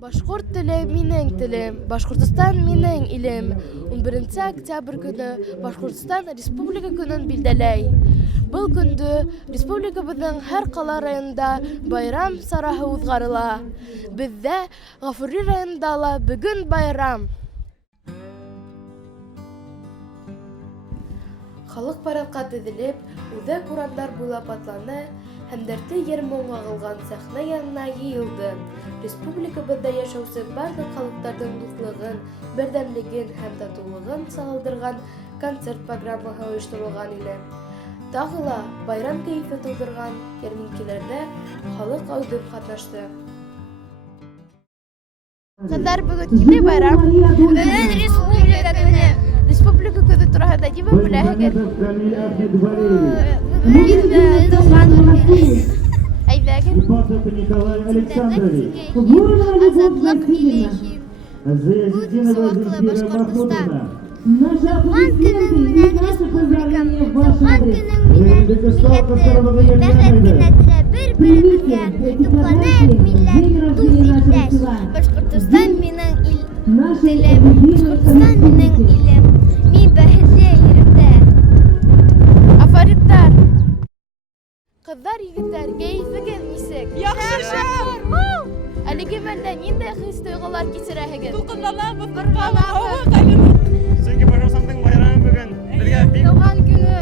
Башкорт теле минең телем, Башкортстан минең илем. 11 октябрь көне Башкортстан Республика көнен билдәләй. Был көндә республикабызның һәр кала районында байрам сараһы узгарыла. Бездә Гафури районында ла бүген байрам. Халык парадка тезелеп, үзәк урамнар буйлап атланы һәм дәртле йыр-моң агылган сәхнә янына йыелды. Республикабызда яшәүче барлык халыкларның дуслыгын, бердәмлеген һәм татулыгын сагылдырган концерт программаһы оештырылган иде. Тагы ла байрам кәефе тудырган ярминкәләрдә халык аудып катнашты. Кызлар, бүген нинди байрам? Бүген республика көне. Республика көне турында нибә беләһегез? Бүген туган көне. Әйдәгез. Николай Александрович. Азатлык илеһин. Башкортстан. Туган көнең менән республикам. Туган көнең менән бәхет кенә теләп бер-беребезгә тупланып милләт дуст-иптәш. Башкортстан минең илем. Башкортстан минең илем. Мин бәхетле йөрдә. Афариттар. Кызлар, егетләр, кәефегез нисек? Яхшы! Әлеге мәлдә нинди хис-тойгылар кичерәһегез? Тулкынланабыз, боргалабыз. Сөнки Башкортстандың байрамы бүген. Бергә бик Туган көне.